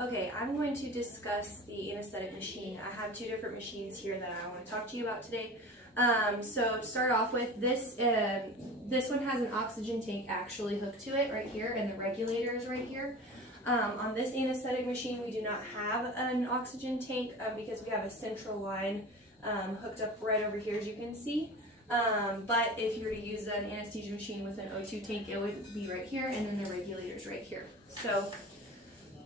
Okay, I'm going to discuss the anesthetic machine. I have two different machines here that I want to talk to you about today. So to start off with, this one has an oxygen tank actually hooked to it right here, and the regulator is right here. On this anesthetic machine, we do not have an oxygen tank because we have a central line hooked up right over here, as you can see. But if you were to use an anesthesia machine with an O2 tank, it would be right here, and then the regulator's right here. So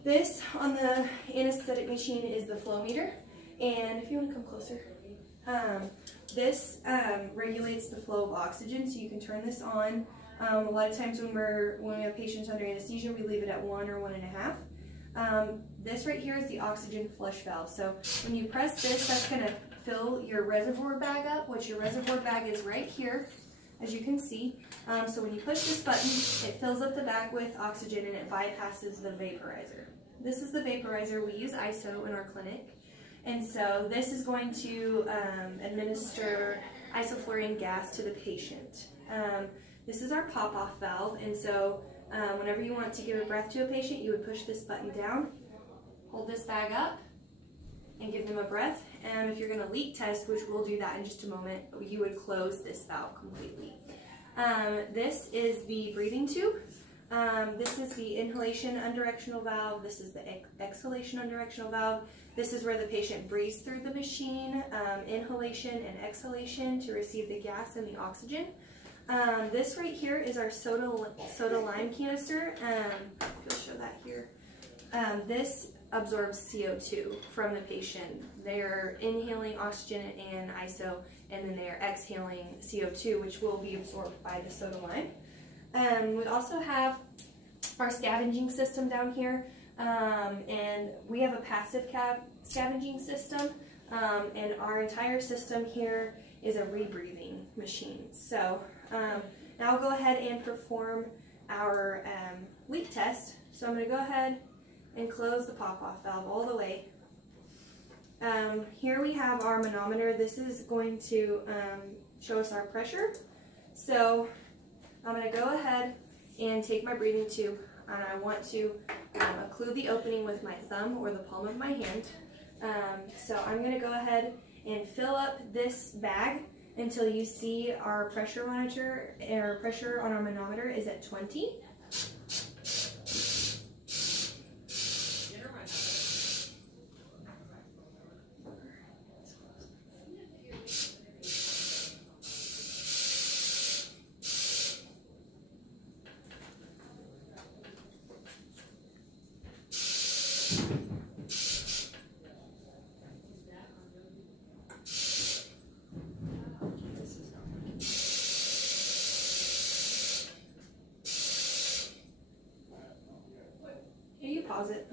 this on the anesthetic machine is the flow meter, and if you want to come closer, this regulates the flow of oxygen, so you can turn this on. A lot of times when we have patients under anesthesia, we leave it at 1 or 1.5. This right here is the oxygen flush valve. So when you press this, that's going to fill your reservoir bag up, which your reservoir bag is right here, as you can see. So when you push this button, it fills up the bag with oxygen and it bypasses the vaporizer. This is the vaporizer. We use ISO in our clinic. And so this is going to administer isoflurane gas to the patient. This is our pop-off valve, and so whenever you want to give a breath to a patient, you would push this button down, hold this bag up, and give them a breath. And if you're going to leak test, which we'll do that in just a moment, you would close this valve completely. This is the breathing tube. This is the inhalation unidirectional valve. This is the exhalation unidirectional valve. This is where the patient breathes through the machine, inhalation and exhalation to receive the gas and the oxygen. This right here is our soda lime canister. I'll show that here. This absorbs CO2 from the patient. They're inhaling oxygen and ISO, and then they are exhaling CO2, which will be absorbed by the soda lime. We also have our scavenging system down here, and we have a passive scavenging system, and our entire system here is a rebreathing machine. So now I'll go ahead and perform our leak test. So I'm going to go ahead and close the pop-off valve all the way. Here we have our manometer. This is going to show us our pressure. So I'm going to go ahead and take my breathing tube, and I want to occlude the opening with my thumb or the palm of my hand. So I'm going to go ahead and fill up this bag until you see our pressure monitor, or pressure on our manometer is at 20. Can you pause it?